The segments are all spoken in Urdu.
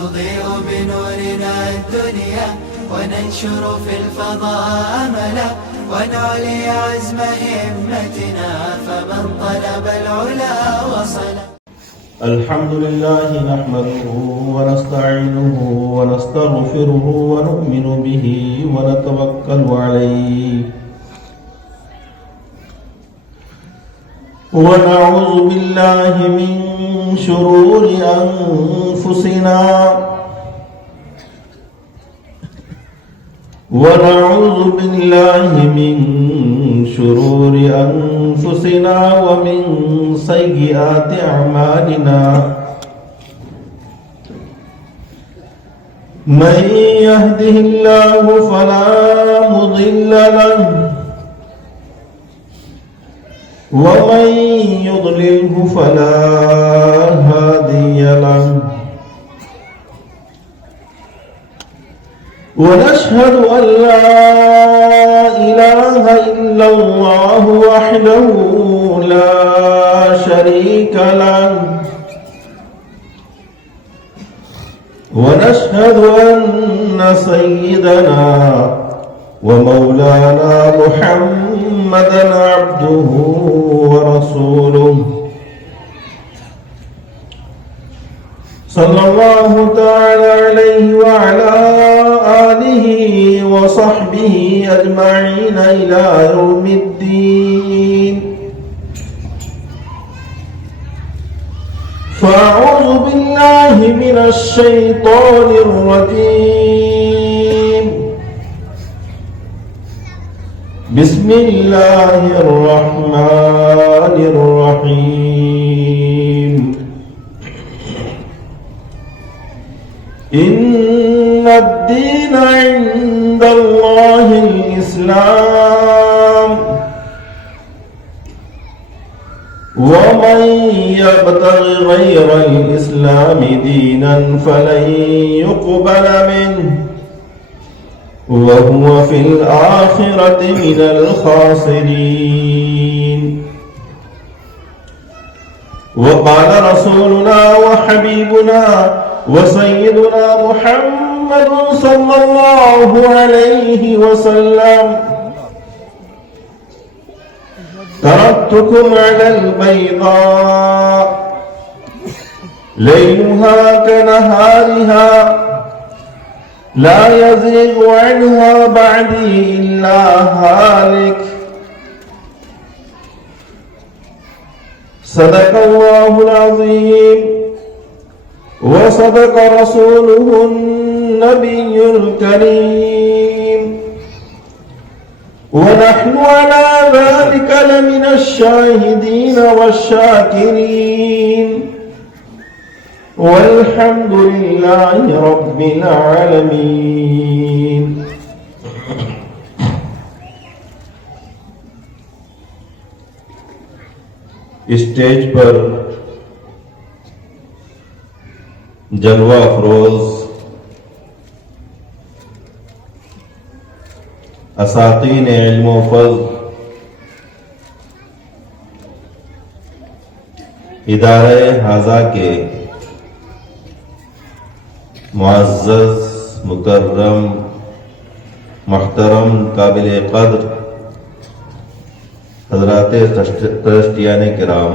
نضيء بنورنا الدنيا وننشر في الفضاء أملا ونعلي عزم همتنا فمن طلب العلا وصل. الحمد لله نحمده ونستعينه ونستغفره ونؤمن به ونتوكل عليه ونعوذ بالله من شرور أنفسنا ومن سيئات أعمالنا من يهده الله فلا مضل له ومن يضلله فلا هادي له ونشهد أن لا إله إلا الله وحده لا شريك له ونشهد أن سيدنا ومولانا محمدا عبده ورسوله صلى الله تعالى عليه وعلى آله وصحبه أجمعين إلى يوم الدين. فأعوذ بالله من الشيطان الرجيم. بسم الله الرحمن الرحيم. إن الدين عند الله الإسلام ومن يبتغ غير الإسلام دينا فلن يقبل منه وهو في الآخرة من الخاسرين. وقال رسولنا وحبيبنا وسيدنا محمد صلى الله عليه وسلم: تركتكم على البيضاء ليلها كنهارها لا يزيغ عنها بعدي إلا هالك. صدق الله العظيم وصدق رسوله النبي الكريم ونحن على ذلك لمن الشاهدين والشاكرين والحمد لله رب العالمين. اسٹیج پر جلوہ افروز اساتین علم و فضل ادارہ حاضہ کے معزز مکرم محترم قابل قدر حضرات ٹرسٹیان کرام،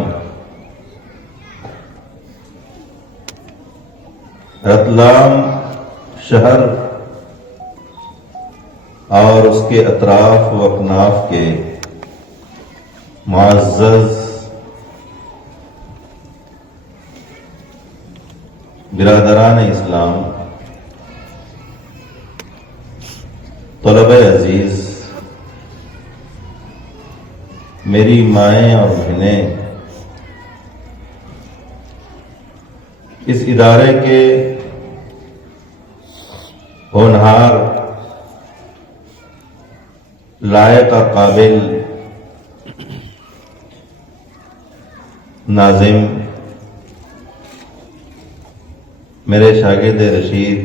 رتلام شہر اور اس کے اطراف و اکناف کے معزز برادران اسلام، طلبہ عزیز، میری مائیں اور بہنیں، اس ادارے کے ہونہار، لائق اور قابل ناظم، میرے شاگرد رشید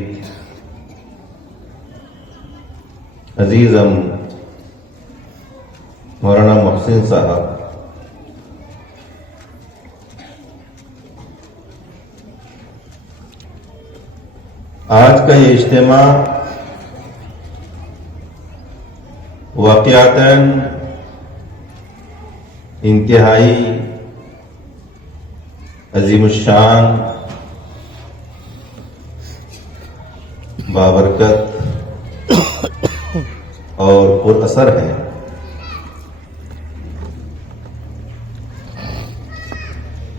عزیزم مولانا محسن صاحب، آج کا یہ اجتماع واقعتاً انتہائی عظیم الشان، بابرکت اور پر اثر ہے۔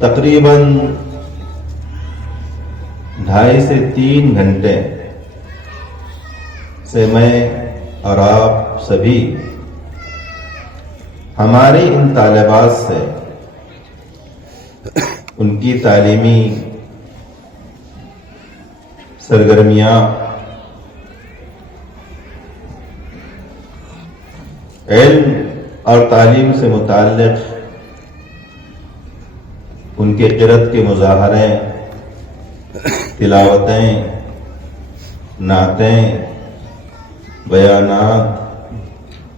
تقریباً 2.5 سے 3 گھنٹے سے میں اور آپ سبھی ہماری ان طالبات سے ان کی تعلیمی سرگرمیاں، علم اور تعلیم سے متعلق ان کے قرأت کے مظاہرے، تلاوتیں، نعتیں، بیانات،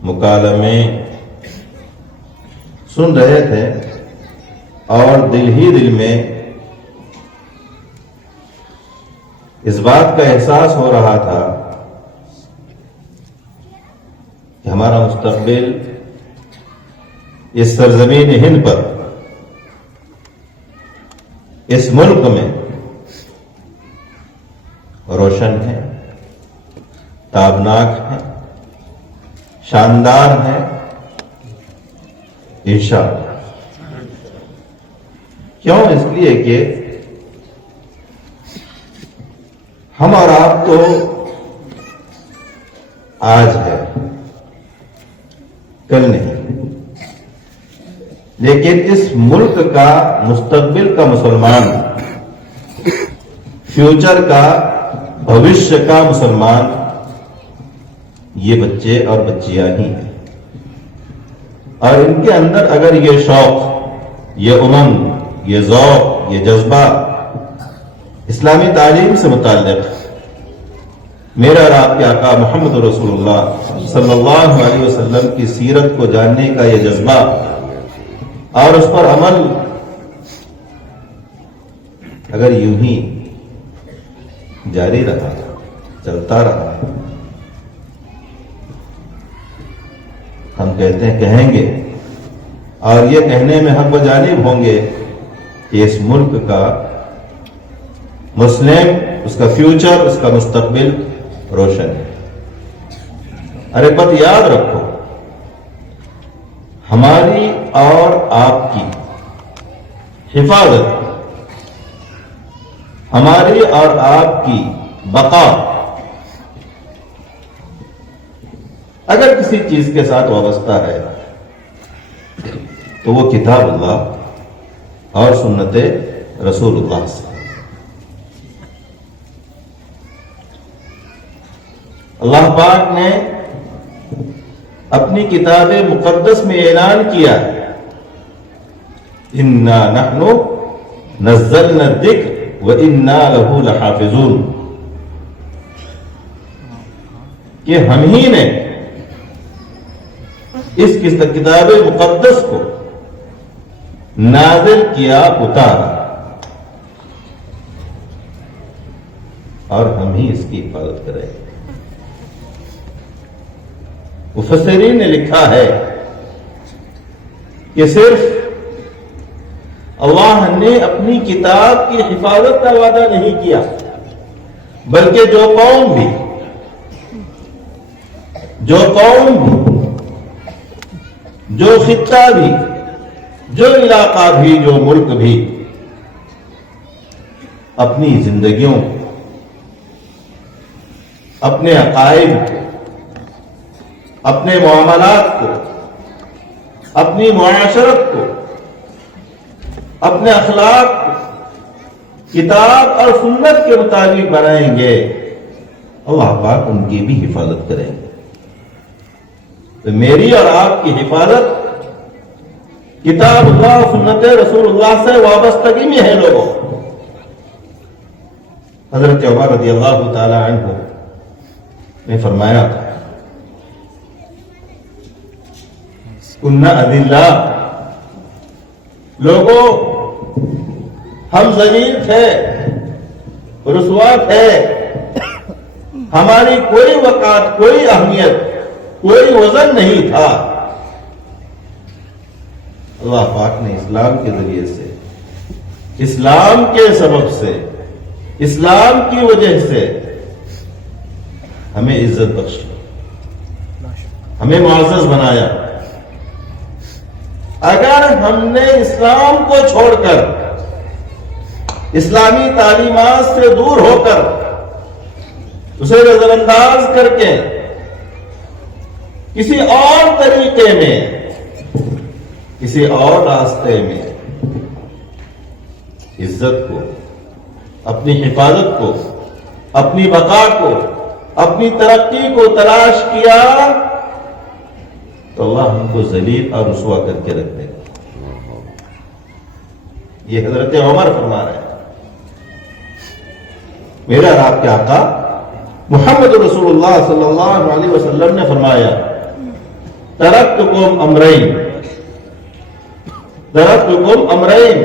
مکالمے سن رہے تھے، اور دل ہی دل میں اس بات کا احساس ہو رہا تھا کہ ہمارا مستقبل اس سرزمین ہند پر، اس ملک میں روشن ہے، تابناک ہے، شاندار ہے، انشاءاللہ۔ کیوں؟ اس لیے کہ ہم اور آپ تو آج ہے، کل نہیں، لیکن اس ملک کا مستقبل کا مسلمان، فیوچر کا، بھوشیہ کا مسلمان یہ بچے اور بچیاں ہی ہیں، اور ان کے اندر اگر یہ شوق، یہ امنگ، یہ ذوق، یہ جذبہ اسلامی تعلیم سے متعلق، میرا اور آپ کے آقا محمد رسول اللہ صلی اللہ علیہ وسلم کی سیرت کو جاننے کا یہ جذبہ اور اس پر عمل اگر یوں ہی جاری رہا، چلتا رہا، ہم کہتے ہیں، کہیں گے اور یہ کہنے میں حق بجانب ہوں گے کہ اس ملک کا مسلم، اس کا فیوچر، اس کا مستقبل روشن ہے۔ ارے بات یاد رکھو، ہماری اور آپ کی حفاظت، ہماری اور آپ کی بقا اگر کسی چیز کے ساتھ وابستہ ہے تو وہ کتاب اللہ اور سنت رسول اللہ سے۔ اللہ پاک نے اپنی کتاب مقدس میں اعلان کیا، اِنَّا نَحْنُ نَزَّلْنَا الذِّكْرَ وَإِنَّا لَهُ لَحَافِظُونَ، کہ ہم ہی نے اس کتاب مقدس کو نازل کیا، اتارا، اور ہم ہی اس کی حفاظت کریں گے۔ مفسرین نے لکھا ہے کہ صرف اللہ نے اپنی کتاب کی حفاظت کا وعدہ نہیں کیا، بلکہ جو قوم بھی، جو خطہ بھی، جو علاقہ بھی، جو ملک بھی اپنی زندگیوں، اپنے عقائد کو، اپنے معاملات کو، اپنی معاشرت کو، اپنے اخلاق کو کتاب اور سنت کے مطابق بنائیں گے، اللہ پاک ان کی بھی حفاظت کریں گے۔ تو میری اور آپ کی حفاظت کتاب اللہ اور سنت رسول اللہ سے وابستگی میں ہے لوگوں۔ حضرت عمر رضی اللہ تعالی عنہ نے فرمایا تھا، کنا اذلہ، لوگوں ہم ذلیل تھے، رسوا تھے، ہماری کوئی وقات، کوئی اہمیت، کوئی وزن نہیں تھا۔ اللہ پاک نے اسلام کے ذریعے سے، اسلام کے سبب سے، اسلام کی وجہ سے ہمیں عزت بخشی، ہمیں معزز بنایا۔ اگر ہم نے اسلام کو چھوڑ کر، اسلامی تعلیمات سے دور ہو کر، اسے نظر انداز کر کے کسی اور طریقے میں، کسی اور راستے میں عزت کو، اپنی حفاظت کو، اپنی بقا کو، اپنی ترقی کو تلاش کیا تو اللہ ہم کو ذلیل اور رسوا کر کے رکھ دے گا۔ یہ حضرت عمر فرما رہے ہیں۔ میرا اور آپ کے آقا محمد رسول اللہ صلی اللہ علیہ وسلم نے فرمایا، ترکتکم امرین، ترکتکم امرین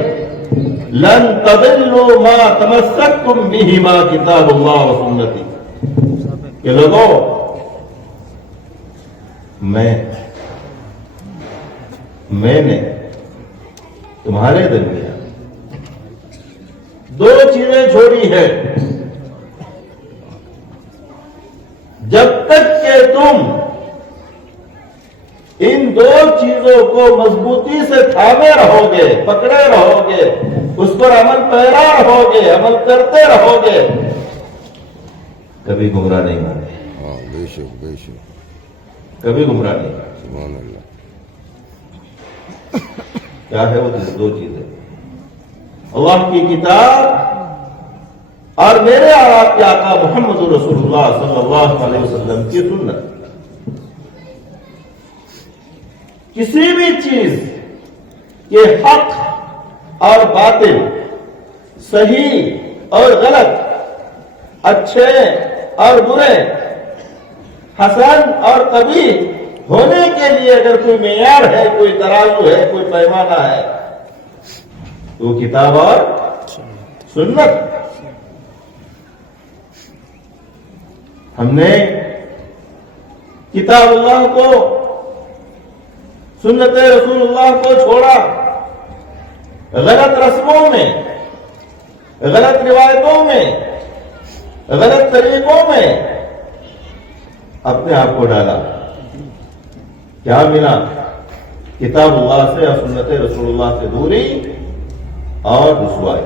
لن تضلوا ما تمسکتم بہما کتاب اللہ و سنتی۔ کہ لوگوں، میں نے تمہارے درمیان دو چیزیں چھوڑی ہے، جب تک کہ تم ان دو چیزوں کو مضبوطی سے تھامے رہو گے، پکڑے رہو گے، اس پر عمل پیرا رہو گے، عمل کرتے رہو گے، کبھی گمراہ نہیں ہوں گے۔ بے شک بے شک، کبھی گمراہ نہیں ہوں۔ سبحان اللہ۔ کیا ہے وہ دو چیزیں؟ اللہ کی کتاب اور میرے اور آپ کے آقا محمد رسول اللہ صلی اللہ علیہ وسلم کی سنت۔ کسی بھی چیز کے حق اور باطل، صحیح اور غلط، اچھے اور برے، حسن اور قبیح ہونے کے لیے اگر کوئی معیار ہے، کوئی ترازو ہے، کوئی پیمانہ ہے تو وہ کتاب اور سنت۔ ہم نے کتاب اللہ کو، سنت رسول اللہ کو چھوڑا، غلط رسموں میں، غلط روایتوں میں، غلط طریقوں میں اپنے آپ کو ڈالا۔ کیا ملا؟ کتاب اللہ سے اور سنت رسول اللہ سے دوری اور رسوائی۔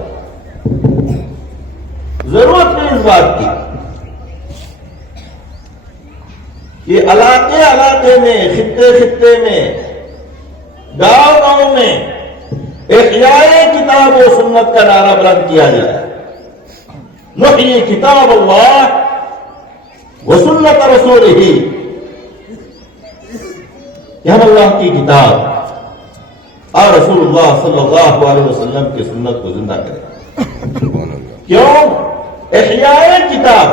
ضرورت نہیں اس بات کی کہ علاقے علاقے میں، خطے خطے میں، گاؤں گاؤں میں احیاء کتاب و سنت کا نعرہ بلند کیا جائے۔ نحیی کتاب اللہ و سنت رسولہ، کہ ہم اللہ کی کتاب اور رسول اللہ صلی اللہ علیہ وسلم کی سنت کو زندہ کریں۔ سبحان اللہ۔ کیوں؟ احیاء کتاب،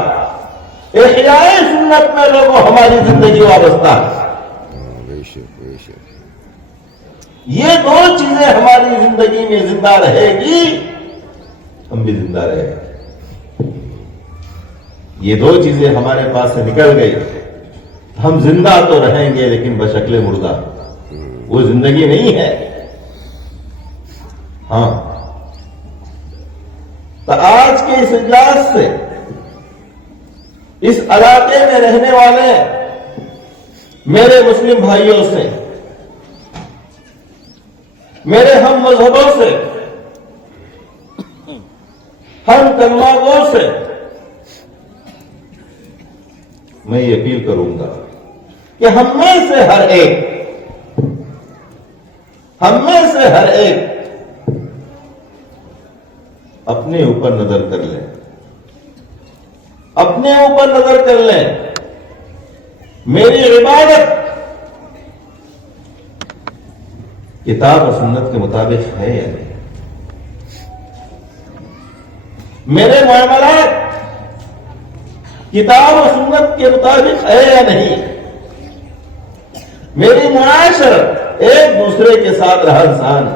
احیاء سنت میں لوگوں ہماری زندگی وابستہ ہے۔ بے شک بے شک۔ یہ دو چیزیں ہماری زندگی میں زندہ رہے گی، ہم بھی زندہ رہے گا۔ یہ دو چیزیں ہمارے پاس سے نکل گئی، ہم زندہ تو رہیں گے لیکن بشکل مردہ، وہ زندگی نہیں ہے۔ ہاں، تو آج کے اس اجلاس سے، اس علاقے میں رہنے والے میرے مسلم بھائیوں سے، میرے ہم مذہبوں سے، ہم کلمہ گو سے میں یہ اپیل کروں گا کہ ہم میں سے ہر ایک اپنے اوپر نظر کر لیں، اپنے اوپر نظر کر لیں، میری عبادت کتاب و سنت کے مطابق ہے یا نہیں؟ میرے معاملات کتاب و سنت کے مطابق ہے یا نہیں؟ میری معاشرت ایک دوسرے کے ساتھ رہن سہن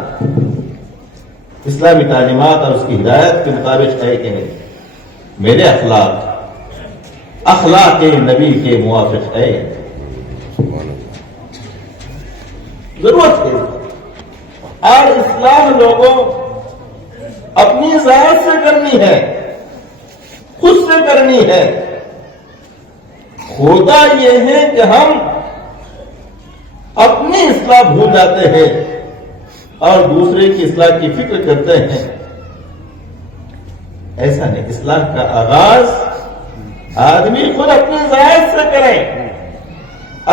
اسلامی تعلیمات اور اس کی ہدایت کے مطابق ہے کہ نہیں؟ میرے اخلاق اخلاق نبی کے موافق ہے. سبحان اللہ. ضرورت ہے. اور اصلاح لوگوں اپنی ذات سے کرنی ہے, خود سے کرنی ہے. ہوتا یہ ہے کہ ہم اپنی اصلاح بھول جاتے ہیں اور دوسرے کی اصلاح کی فکر کرتے ہیں. ایسا نہیں. اصلاح کا آغاز آدمی خود اپنی ذات سے کرے.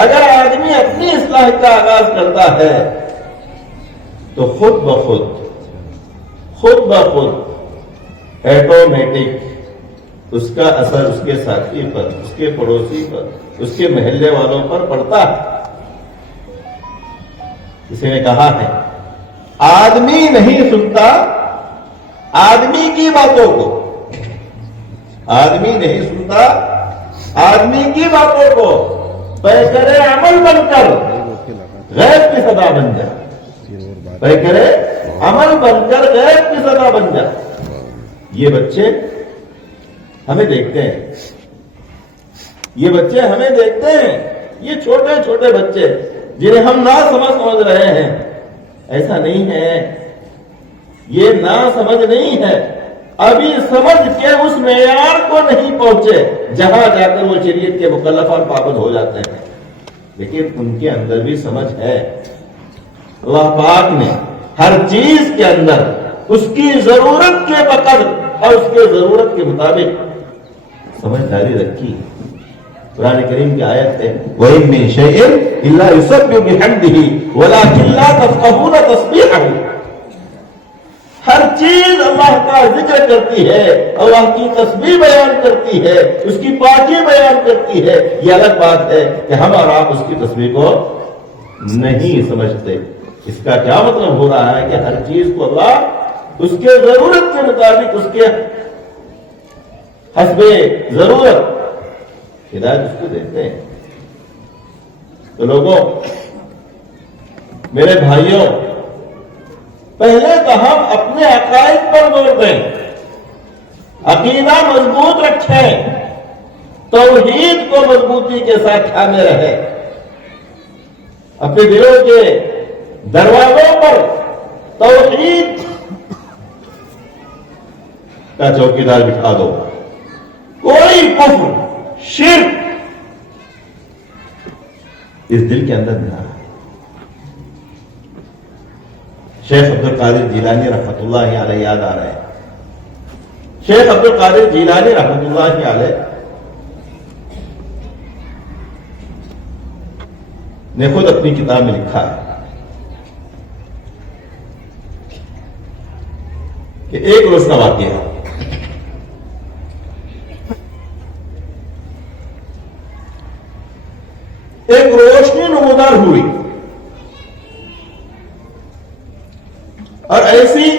اگر آدمی اپنی اصلاح کا آغاز کرتا ہے تو خود بخود آٹومیٹک اس کا اثر اس کے ساتھی پر, اس کے پڑوسی پر, اس کے محلے والوں پر پڑتا ہے. کسی نے کہا ہے آدمی نہیں سنتا آدمی کی باتوں کو. آدمی نہیں سنتا آدمی کی باتوں کو. پیکرے عمل بن کر غیب کی صدا بن جا. پیکرے عمل بن کر غیب کی صدا بن جا. یہ بچے ہمیں دیکھتے ہیں, یہ بچے ہمیں دیکھتے ہیں. یہ چھوٹے چھوٹے بچے جنہیں ہم نہ سمجھ رہے ہیں. ایسا نہیں ہے, یہ نہ سمجھ نہیں ہے, ابھی سمجھ کے اس معیار کو نہیں پہنچے جہاں جا کر وہ شریعت کے مکلف اور پابند ہو جاتے ہیں. لیکن ان کے اندر بھی سمجھ ہے. اللہ پاک نے ہر چیز کے اندر اس کی ضرورت کے بقدر اور اس کے ضرورت کے مطابق سمجھداری رکھی. قرآن کریم کی آیت ہے وَإِن مِّن شَيْءٍ إِلَّا يُسَبِّحُ بِحَمْدِهِ وَلَٰكِن لَّا تَفْقَهُونَ تَسْبِيحَهُ. ہر چیز اللہ کا ذکر کرتی ہے, اللہ کی تسبیح بیان کرتی ہے, اس کی پاکی بیان کرتی ہے. یہ الگ بات ہے کہ ہم اور آپ اس کی تسبیح کو نہیں سمجھتے. اس کا کیا مطلب ہو رہا ہے کہ ہر چیز کو اللہ اس کے ضرورت کے مطابق, اس کے حسب ضرورت ہدایت اس کو دیتے ہیں. تو لوگوں, میرے بھائیوں, پہلے تو ہم اپنے عقائد پر زور دیں, عقیدہ مضبوط رکھیں, توحید کو مضبوطی کے ساتھ تھامے رہیں. اپنے دلوں کے دروازوں پر توحید کا چوکیدار بٹھا دو. کوئی کفر, شرک اس دل کے اندر نہ آئے. شیخ عبد القادر جیلانی رحمۃ اللہ علیہ یاد آ رہے ہیں. شیخ عبد القادر جیلانی رحمۃ اللہ علیہ نے خود اپنی کتاب میں لکھا ہے کہ ایک روز کا واقعہ ہے. ایک روشنی نمودار ہوئی اور ایسی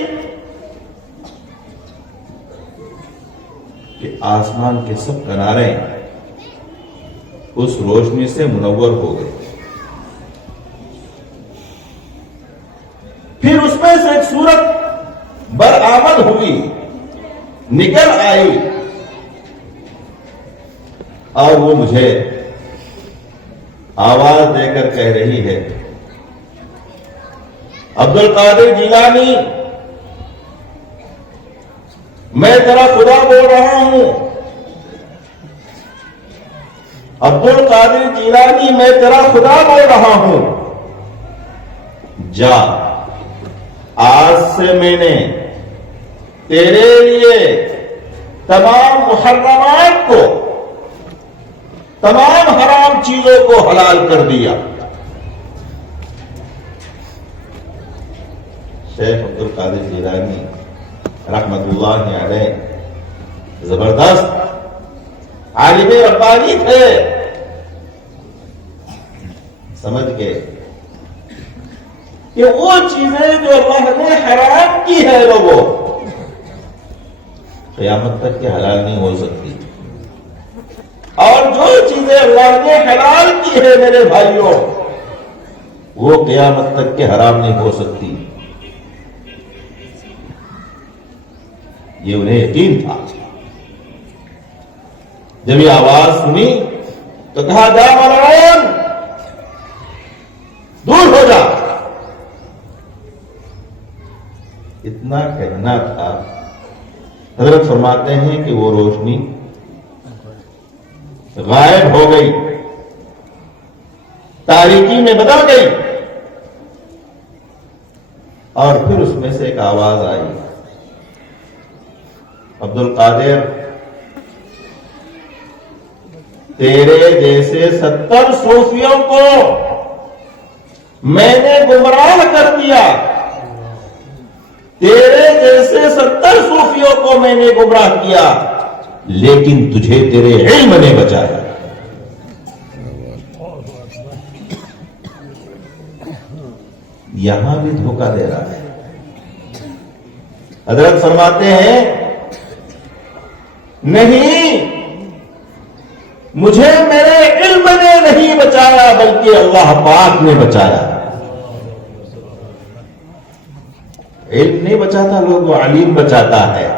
کہ آسمان کے سب کنارے اس روشنی سے منور ہو گئے. پھر اس میں سے ایک سورت برآمد ہوئی, نکل آئی, اور وہ مجھے آواز دے کر کہہ رہی ہے عبد القادر جیلانی, میں تیرا خدا بول رہا ہوں. عبد القادر جیلانی, میں تیرا خدا بول رہا ہوں. جا, آج سے میں نے تیرے لیے تمام محرمات کو, تمام حرام چیزوں کو حلال کر دیا. شیخ عبد القادر جیلانی رحمت اللہ علیہ زبردست عالم ربانی تھے. سمجھ گئے کہ وہ چیزیں جو اللہ نے حرام کی ہے وہ قیامت تک کے حلال نہیں ہو سکتی, اور جو چیزیں اللہ نے حلال کی ہے میرے بھائیوں وہ قیامت تک کے حرام نہیں ہو سکتی. یہ انہیں یقین تھا. جب یہ آواز سنی تو کہا جا ملعون، دور ہو جا۔ اتنا کہنا تھا، حضرت فرماتے ہیں کہ وہ روشنی غائب ہو گئی، تاریکی میں بدل گئی، اور پھر اس میں سے ایک آواز آئی، عبد القادر، تیرے جیسے 70 صوفیوں کو میں نے گمراہ کر دیا، تیرے جیسے 70 صوفیوں کو میں نے گمراہ کیا، لیکن تجھے تیرے علم نے بچایا۔ یہاں بھی دھوکہ دے رہا ہے۔ حضرت فرماتے ہیں نہیں، مجھے میرے علم نے نہیں بچایا بلکہ اللہ پاک نے بچایا۔ علم نہیں بچاتا لوگ، وہ علیم بچاتا ہے۔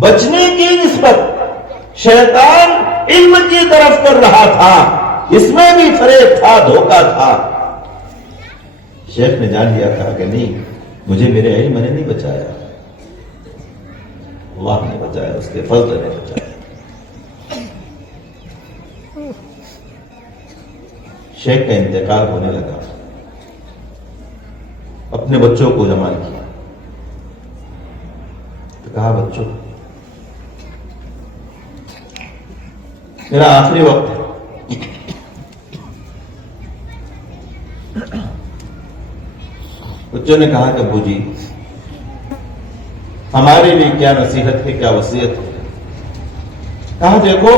بچنے کی نسبت شیطان علم کی طرف کر رہا تھا، اس میں بھی فریب تھا، دھوکہ تھا۔ شیخ نے جان لیا تھا کہ نہیں، مجھے میرے علم نے نہیں بچایا، اللہ نے بچایا، اس کے فضل نے بچایا۔ شیخ کا انتقال ہونے لگا، اپنے بچوں کو جمع کیا تو کہا بچوں میرا آخری وقت ہے، بچوں نے کہا کہ ابو جی ہمارے لیے کیا نصیحت ہے، کیا وصیت ہے؟ کہا دیکھو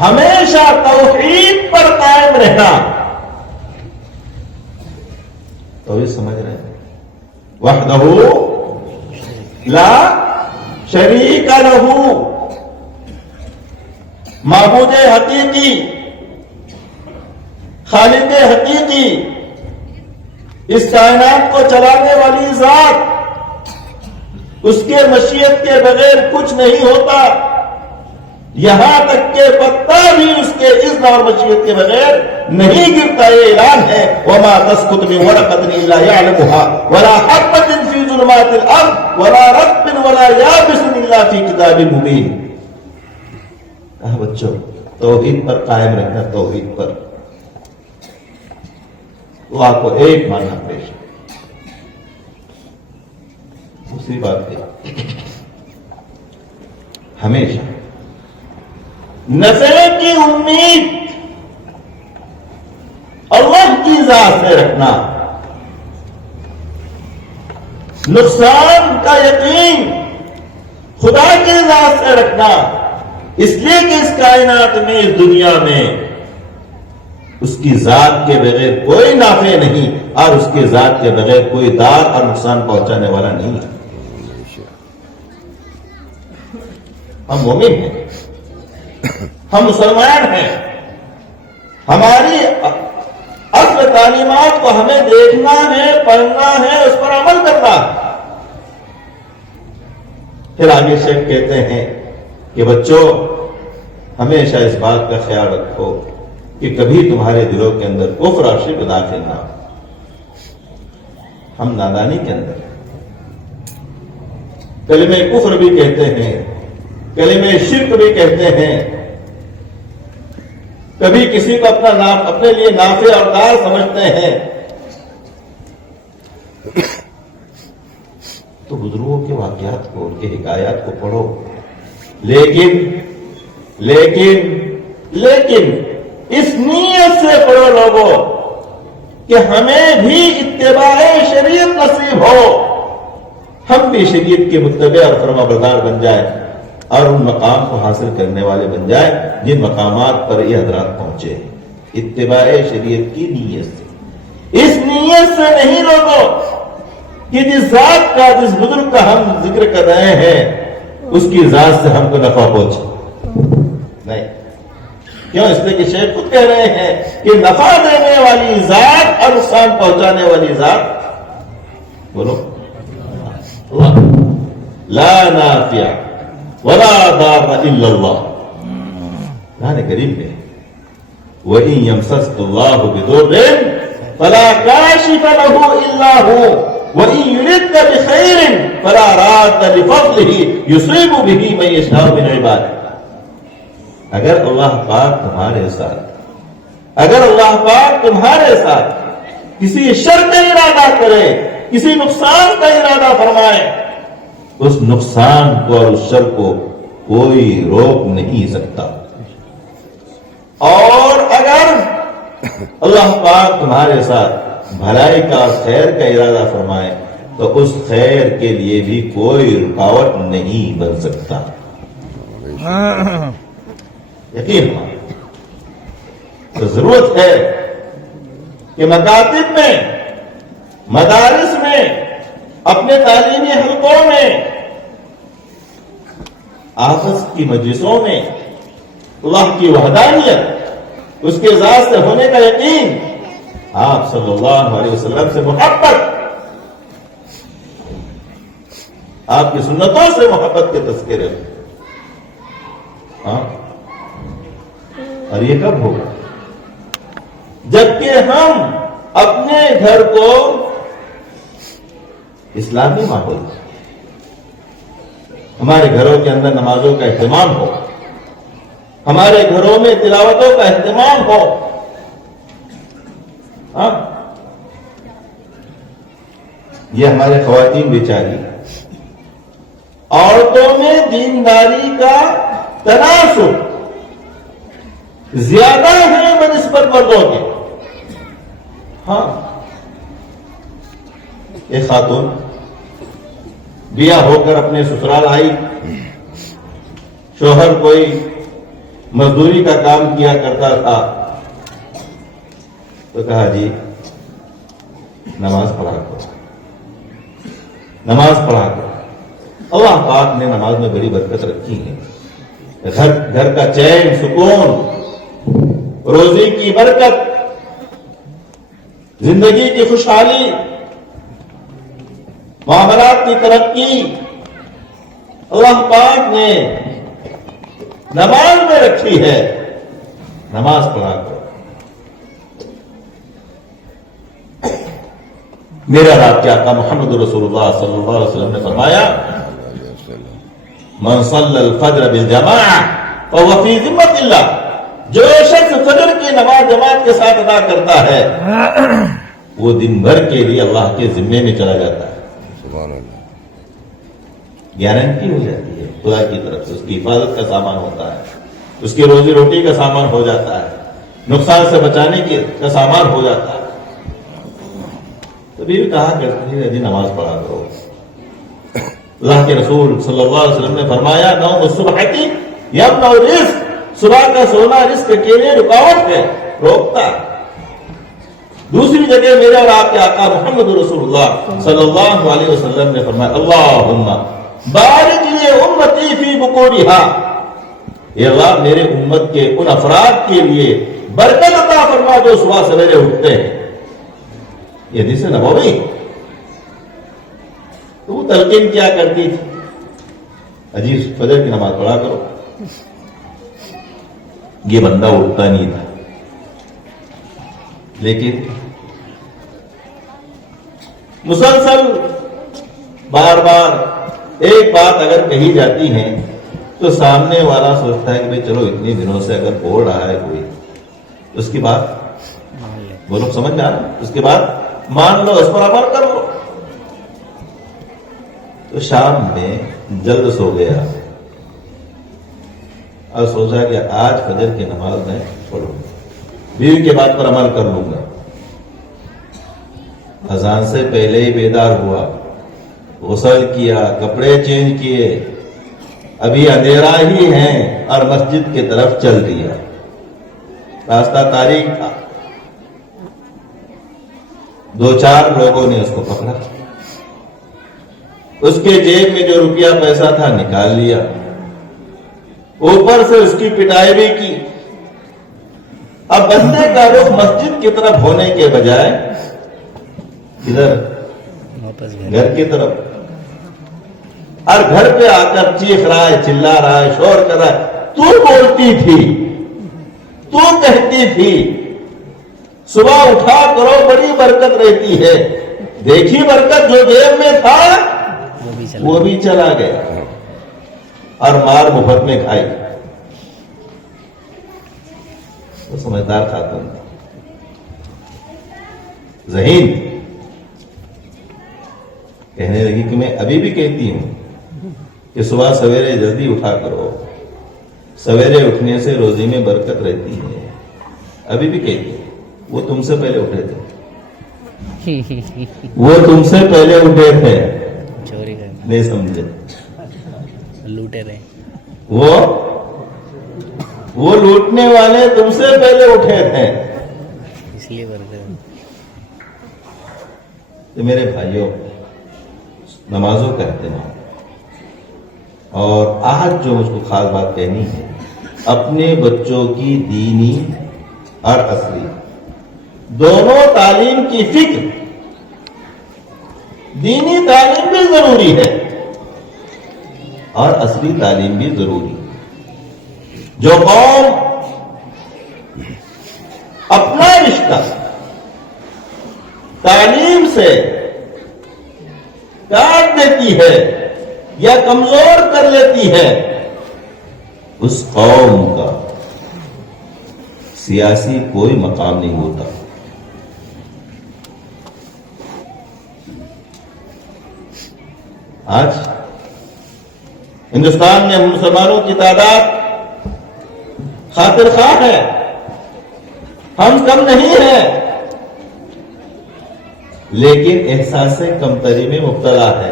ہمیشہ توحید پر قائم رہنا، توحید سمجھ رہے ہیں، وحدہ لا شریک لہ، معبود حقیقی، خالق حقیقی، اس کائنات کو چلانے والی ذات، اس کے مشیت کے بغیر کچھ نہیں ہوتا، یہاں تک کہ پتا بھی اس کے اذن اور مشیت کے بغیر نہیں گرتا۔ یہ اعلان ہے وما تسقط من ورقة الا يعلمها ولا حبة في ظلمات الارض ولا رطب ولا يابس الا في كتاب مبين۔ کہا بچوں توحید پر قائم رہنا، توحید پر۔ وہ آپ کو ایک ماننا پیش ہے۔ دوسری بات ہے ہمیشہ نفع کی امید اللہ کی ذات سے رکھنا، نقصان کا یقین خدا کی ذات سے رکھنا، اس لیے کہ اس کائنات میں، اس دنیا میں اس کی ذات کے بغیر کوئی نافع نہیں، اور اس کی ذات کے بغیر کوئی دار اور نقصان پہنچانے والا نہیں ہے۔ ہم مومن ہیں، ہم مسلمان ہیں، ہماری اصل تعلیمات کو ہمیں دیکھنا ہے، پڑھنا ہے، اس پر عمل کرنا ہے۔ پھر آگے شیخ کہتے ہیں کہ بچوں ہمیشہ اس بات کا خیال رکھو کہ کبھی تمہارے دلوں کے اندر کفر اور شرک داخل نہ ہو۔ ہم نادانی کے اندر کلمہ کفر بھی کہتے ہیں، کلمہ شرک بھی کہتے ہیں، کبھی کسی کو اپنے لیے نافع اور دار سمجھتے ہیں، تو بزرگوں کے واقعات کو، ان کی حکایات کو پڑھو، لیکن اس نیت سے پڑھو لوگوں کہ ہمیں بھی اتباع شریعت نصیب ہو، ہم بھی شریعت کے متبع اور فرما بردار بن جائیں، اور ان مقام کو حاصل کرنے والے بن جائیں جن مقامات پر یہ حضرات پہنچے ہیں، اتباع شریعت کی نیت سے۔ اس نیت سے نہیں لوگوں کہ جس ذات کا، جس بزرگ کا ہم ذکر کر رہے ہیں اس کی ذات سے ہم کو نفع پہنچے، نہیں۔ کیوں؟ اس لیے کہ شیخ خود کہہ رہے ہیں کہ نفع دینے والی ذات اور نقصان پہنچانے والی ذات بولو اللہ لا نافع ولا ضار الا اللہ. قرآن کریم میں وَإِن يَمْسَسْكَ اللَّهُ بِضُرٍّ فَلَا كَاشِفَ لَهُ إِلَّا هُوَ وَإِن يُرِدْكَ بِخَيْرٍ فَلَا رَادَّ لِفَضْلِهِ يُصِيبُ بِهِ مَن يَشَاءُ مِنْ عِبَادِهِ. اگر اللہ پاک تمہارے ساتھ کسی شر کا ارادہ کرے، کسی نقصان کا ارادہ فرمائے، اس نقصان کو اور اس شر کو کوئی روک نہیں سکتا. اور اگر اللہ پاک تمہارے ساتھ بھلائی کا اور خیر کا ارادہ فرمائے تو اس خیر کے لیے بھی کوئی رکاوٹ نہیں بن سکتا. یقین تو ضرورت ہے کہ مکاتب میں، مدارس میں، اپنے تعلیمی حلقوں میں، آپس کی مجلسوں میں اللہ کی وحدانیت، اس کے ذات سے ہونے کا یقین، آپ صلی اللہ علیہ وسلم سے محبت، آپ کی سنتوں سے محبت کے تذکرے. اور یہ کب ہوگا؟ جبکہ ہم اپنے گھر کو اسلامی ماحول، ہمارے گھروں کے اندر نمازوں کا اہتمام ہو، ہمارے گھروں میں تلاوتوں کا اہتمام ہو. یہ ہمارے خواتین بیچاری، عورتوں میں دینداری کا تناسب زیادہ ہے بنسبت مردوں کے. ایک خاتون بیاہ ہو کر اپنے سسرال آئی، شوہر کوئی مزدوری کا کام کیا کرتا تھا، تو کہا جی نماز پڑھا کرو، نماز پڑھا کرو. اللہ پاک نے نماز میں بڑی برکت رکھی ہے. گھر کا چین، سکون، روزی کی برکت، زندگی کی خوشحالی، معاملات کی ترقی اللہ پاک نے نماز میں رکھی ہے. نماز پڑھا کرو. میرا رات کے آقا محمد رسول اللہ صلی اللہ علیہ وسلم نے فرمایا من صلی الفجر بالجماعہ فهو فی ذمۃ اللہ. جو شخص فجر کی نماز جماعت کے ساتھ ادا کرتا ہے وہ دن بھر کے لیے اللہ کے ذمے میں چلا جاتا ہے. سبحان اللہ. گارنٹی ہو جاتی ہے خدا کی طرف سے، اس کی حفاظت کا سامان ہوتا ہے، اس کی روزی روٹی کا سامان ہو جاتا ہے، نقصان سے بچانے کا سامان ہو جاتا ہے. تو بیوی کہا کرتی ہے جی نماز پڑھا کرو. اللہ کے رسول صلی اللہ علیہ وسلم نے فرمایا نوم الصبح کی یمنع الرزق. صبح کا سونا رزق کے لیے رکاوٹ ہے، روکتا ہے. دوسری جگہ میرے اور آپ کے آقا محمد رسول اللہ صلی اللہ علیہ وسلم نے فرمایا اللہم بارک لی امتی فی بکورہا. اے اللہ میرے امت کے ان افراد کے لیے برکت عطا فرما جو صبح سویرے اٹھتے ہیں. یہ حدیث نبوی. تو وہ تلقین کیا کرتی تھی عجیب فجر کی نماز پڑھا کرو. یہ بندہ اٹھتا نہیں تھا، لیکن مسلسل بار بار ایک بات اگر کہی جاتی ہے تو سامنے والا سوچتا ہے کہ بھئی چلو اتنے دنوں سے اگر بول رہا ہے کوئی، اس کی بات وہ لوگ سمجھ میں آ رہا، اس کے بعد مان لو، اس پر عمل کر لو. تو شام میں جلد سو گیا اور سوچا کہ آج فجر کی نماز میں پڑھوں گا، بیوی کے بات پر عمل کر لوں گا. اذان سے پہلے ہی بیدار ہوا، غسل کیا، کپڑے چینج کیے، ابھی اندھیرا ہی ہے اور مسجد کی طرف چل دیا. راستہ تاریک تھا. 2-4 لوگوں نے اس کو پکڑا، اس کے جیب میں جو روپیہ پیسہ تھا نکال لیا، اوپر سے اس کی پٹائی بھی کی. اب بندے کا رخ مسجد کی طرف ہونے کے بجائے ادھر گھر کی طرف، اور گھر پہ آ کر چیخ رہا ہے، چلا رہا ہے، شور کر رہا ہے، تو بولتی تھی، تو کہتی تھی صبح اٹھا کرو بڑی برکت رہتی ہے، دیکھی برکت جو جیب میں تھا وہ بھی چلا گیا، اور مار مفت میں کھائی۔ وہ سمجھدار خاتون ذہین کہنے لگی کہ میں ابھی بھی کہتی ہوں کہ صبح سویرے جلدی اٹھا کرو، سویرے اٹھنے سے روزی میں برکت رہتی ہے، ابھی بھی کہتی ہوں۔ وہ تم سے پہلے اٹھے تھے، وہ تم سے پہلے اٹھے تھے، چوری کر نہیں سمجھے، لوٹے رہے، وہ لوٹنے والے تم سے پہلے اٹھے تھے۔ اس لیے برکت۔ تو میرے بھائیوں، نمازوں کہتے ہیں، اور آج جو مجھ کو خاص بات کہنی ہے، اپنے بچوں کی دینی اور عصری دونوں تعلیم کی فکر، دینی تعلیم بھی ضروری ہے اور عصری تعلیم بھی ضروری ہے۔ جو قوم اپنا رشتہ تعلیم سے کاٹ دیتی ہے یا کمزور کر لیتی ہے، اس قوم کا سیاسی کوئی مقام نہیں ہوتا۔ آج ہندوستان میں مسلمانوں کی تعداد خاطر خواہ ہے، ہم کم نہیں ہیں، لیکن احساس کمتری میں مبتلا ہے،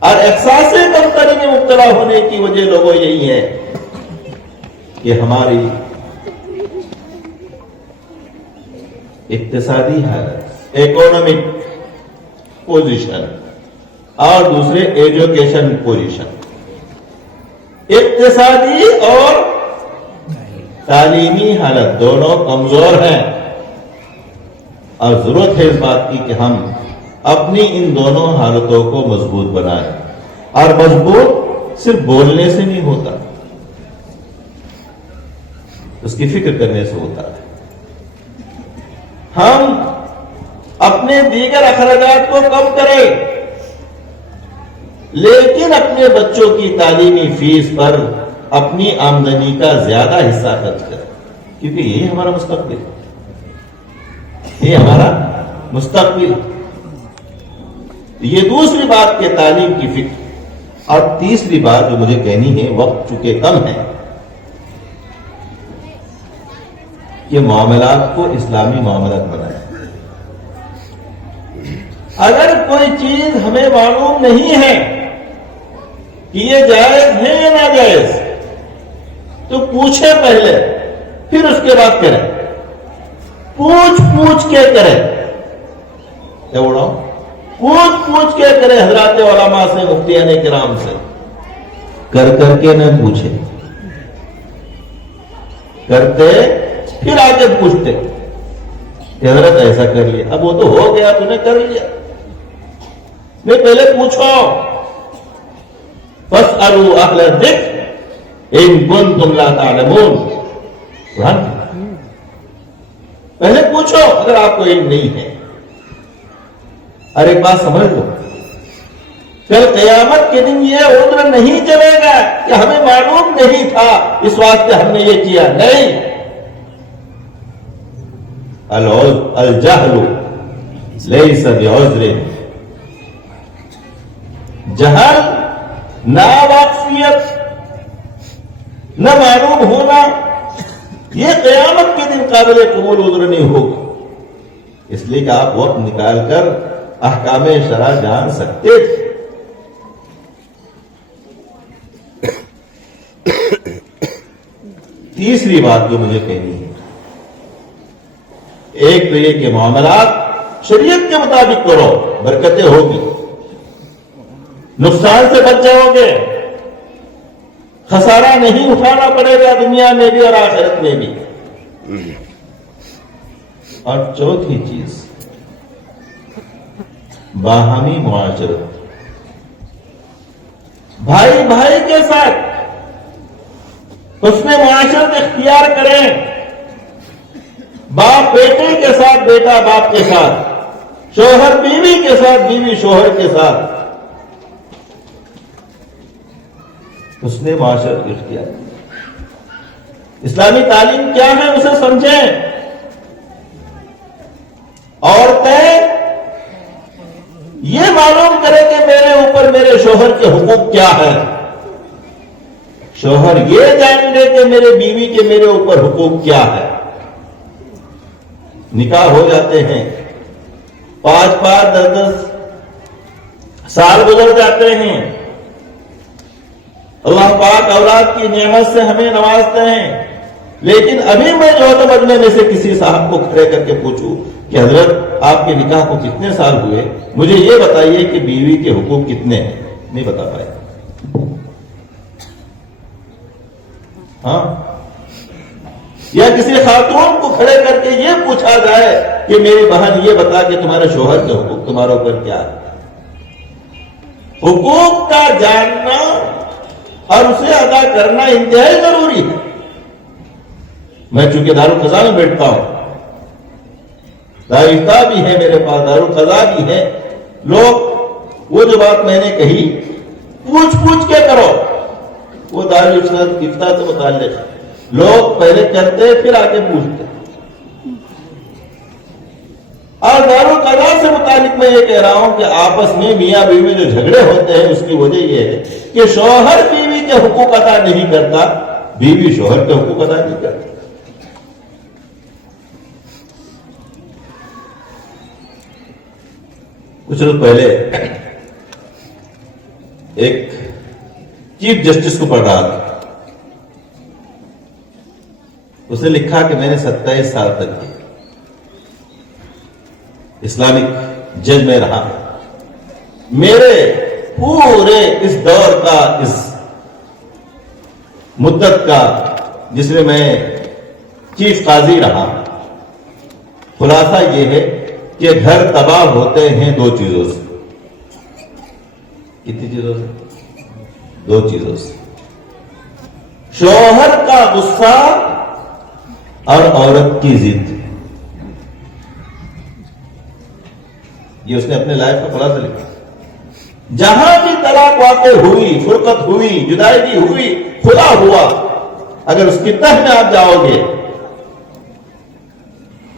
اور احساس کمتری میں مبتلا ہونے کی وجہ لوگوں یہی ہے کہ ہماری اقتصادی حالت، اکنامک پوزیشن، اور دوسرے ایجوکیشن پوزیشن، اقتصادی اور تعلیمی حالت دونوں کمزور ہیں، اور ضرورت ہے اس بات کی کہ ہم اپنی ان دونوں حالتوں کو مضبوط بنائیں، اور مضبوط صرف بولنے سے نہیں ہوتا، اس کی فکر کرنے سے ہوتا ہے۔ ہم اپنے دیگر اخراجات کو کم کریں، لیکن اپنے بچوں کی تعلیمی فیس پر اپنی آمدنی کا زیادہ حصہ خرچ کریں، کیونکہ یہی ہمارا مستقبل ہے، یہ ہمارا مستقبل۔ یہ دوسری بات کہ تعلیم کی فکر، اور تیسری بات جو مجھے کہنی ہے، وقت چونکہ کم ہے، کہ معاملات کو اسلامی معاملات بنائیں۔ اگر کوئی چیز ہمیں معلوم نہیں ہے کہ یہ جائز ہے یا ناجائز، تو پوچھے پہلے، پھر اس کے بعد کریں، پوچھ کے کریں، کیا بول رہا ہوں، پوچھ کے کریں، حضرات علماء سے، مفتیان کرام سے، کر کے نہ پوچھے، کرتے پھر آگے پوچھتے کہ حضرت ایسا کر لیا، اب وہ تو ہو گیا، تو نے کر لیا، میں پہلے پوچھو، فَاسْأَلُوا أَهْلَ الذِّكْرِ إِن كُنتُمْ لَا تَعْلَمُونَ، پہلے پوچھو اگر آپ کو علم نہیں ہے۔ اور ایک بات سمجھ لو، کل قیامت کے دن یہ عذر نہیں چلے گا کہ ہمیں معلوم نہیں تھا اس واسطے ہم نے یہ کیا، نہیں، الجہل لیس بعذر، جہل، ناواقفیت، نہ معلوم ہونا، یہ قیامت کے دن قابل قبول عذر نہیں ہوگا، اس لیے کہ آپ وقت نکال کر احکام شرع جان سکتے تھے۔ تیسری بات جو مجھے کہنی ہے، ایک تو یہ کہ معاملات شریعت کے مطابق کرو، برکتیں ہوگی، نقصان سے بچ جاؤ گے، خسارہ نہیں اٹھانا پڑے گا دنیا میں بھی اور آخرت میں بھی۔ اور چوتھی چیز، باہمی معاشرت، بھائی بھائی کے ساتھ حسن معاشرت اختیار کریں، باپ بیٹے کے ساتھ، بیٹا باپ کے ساتھ، شوہر بیوی کے ساتھ، بیوی شوہر کے ساتھ حسن معاشرت اختیار کریں۔ اسلامی تعلیم کیا ہے اسے سمجھیں۔ عورتیں یہ معلوم کریں کہ میرے اوپر میرے شوہر کے حقوق کیا ہے، شوہر یہ جان لے کہ میرے بیوی کے میرے اوپر حقوق کیا ہے۔ نکاح ہو جاتے ہیں، 5 10 سال گزر جاتے ہیں، اللہ پاک اولاد کی نعمت سے ہمیں نوازتے ہیں، لیکن ابھی میں جو مجمع میں سے کسی صاحب کو کھڑے کر کے پوچھوں کہ حضرت آپ کے نکاح کو کتنے سال ہوئے، مجھے یہ بتائیے کہ بیوی کے حقوق کتنے ہیں، نہیں بتا پائے۔ ہاں، یا کسی خاتون کو کھڑے کر کے یہ پوچھا جائے کہ میری بہن یہ بتا کہ تمہارے شوہر کے حقوق تمہارے اوپر کیا ہے۔ حقوق کا جاننا اور اسے ادا کرنا انتہائی ضروری ہے۔ میں چونکہ دارالقضا میں بیٹھتا ہوں، دارالفتاء بھی ہے میرے پاس، دارالقضا بھی ہے، لوگ وہ جو بات میں نے کہی پوچھ کے کرو، وہ دارالفتاء سے متعلق ہے۔ لوگ پہلے کرتے پھر آگے پوچھتے۔ اور دارالقضا سے متعلق میں یہ کہہ رہا ہوں کہ آپس میں میاں بیوی میں جو جھگڑے ہوتے ہیں اس کی وجہ یہ ہے کہ شوہر بیوی کے حقوق ادا نہیں کرتا، بیوی شوہر کے حقوق ادا نہیں کرتا۔ کچھ روز پہلے ایک چیف جسٹس کو پڑھ رہا تھا، اس نے لکھا کہ میں نے 27 سال تک اسلامک جج میں رہا، میرے پورے اس دور کا، اس مدت کا جس میں میں چیف قاضی رہا، خلاصہ یہ ہے کہ گھر تباہ ہوتے ہیں 2 چیزوں سے۔ کتنی چیزوں سے؟ 2 چیزوں سے، شوہر کا غصہ اور عورت کی ضد۔ یہ اس نے اپنے لائف کا خلاصہ لکھا۔ جہاں بھی طلاق واقع ہوئی، فرقت ہوئی، جدائی ہوئی، خلا ہوا، اگر اس کی تہ میں آپ جاؤ گے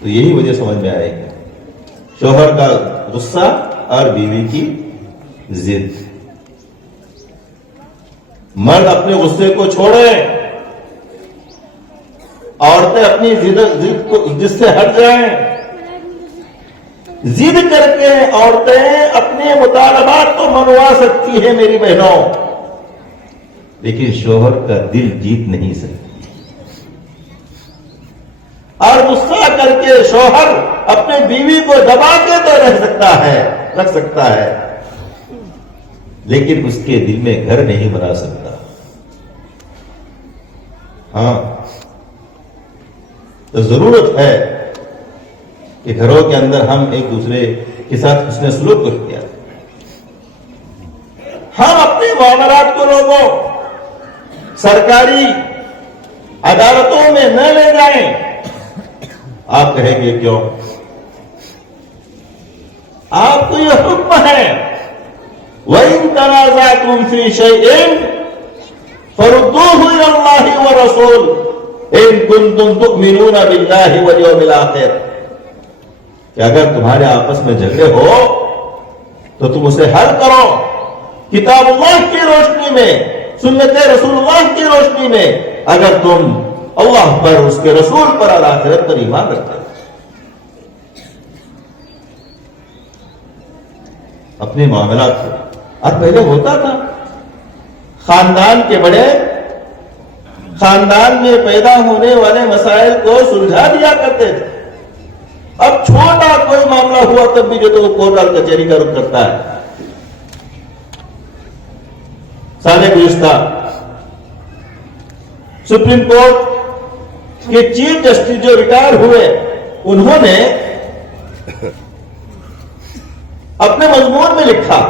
تو یہی وجہ سمجھ میں آئے گی، شوہر کا غصہ اور بیوی کی ضد۔ مرد اپنے غصے کو چھوڑیں، عورتیں اپنی ضد سے ہٹ جائیں۔ ضد کر کے عورتیں اپنے مطالبات کو منوا سکتی ہیں میری بہنوں، لیکن شوہر کا دل جیت نہیں سکتی۔ اور غصہ کر کے شوہر اپنے بیوی کو دبا کے تو رکھ سکتا ہے، لیکن اس کے دل میں گھر نہیں بنا سکتا۔ ہاں، تو ضرورت ہے کہ گھروں کے اندر ہم ایک دوسرے کے ساتھ حسن سلوک کو اختیار کریں۔ ہم اپنے معاملات کو لوگوں سرکاری عدالتوں میں نہ لے جائیں۔ آپ کہیں گے کیوں؟ آپ کو یہ حکم ہے، وَإِن تَنَازَعْتُمْ فِي شَيْءٍ فَرُدُّوهُ إِلَى اللَّهِ وَرَسُولِهِ إِن كُنتُمْ تُؤْمِنُونَ بِاللَّهِ وَالْيَوْمِ الْآخِرِ، کہ اگر تمہارے آپس میں جھگڑے ہو تو تم اسے حل کرو کتاب اللہ کی روشنی میں، سنت رسول اللہ کی روشنی میں، اگر تم اللہ پر، اس کے رسول پر اور آخرت پر ایمان رکھتے ہو۔ اپنے معاملات کو، اور پہلے ہوتا تھا خاندان کے بڑے خاندان میں پیدا ہونے والے مسائل کو سلجھا دیا کرتے تھے۔ اب چھوٹا کوئی معاملہ ہوا تب بھی جو تو وہ کورٹ اور کچہری کا رخ کرتا ہے۔ سال گزشتہ سپریم کورٹ کے چیف جسٹس جو ریٹائر ہوئے، انہوں نے اپنے مضمون میں لکھا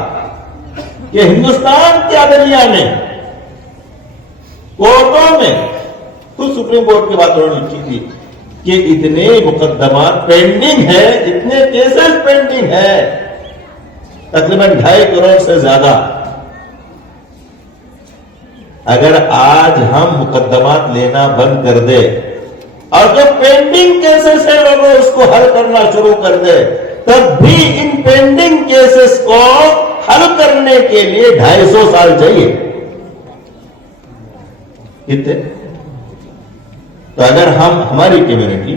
کہ ہندوستان کی عدلیہ میں، کورٹوں میں، خود سپریم کورٹ کی بات انہوں نے لکھی تھی کہ اتنے مقدمات پینڈنگ ہے، اتنے کیسز پینڈنگ ہے، تقریباً 2.5 کروڑ سے زیادہ. اگر آج ہم مقدمات لینا بند کر دے اور جو پینڈنگ کیسز ہیں وہ اس کو حل کرنا شروع کر دے، تب بھی ان پینڈنگ کیسز کو حل کرنے کے لیے 250 سال چاہیے. کتنے؟ تو اگر ہماری کمیونٹی،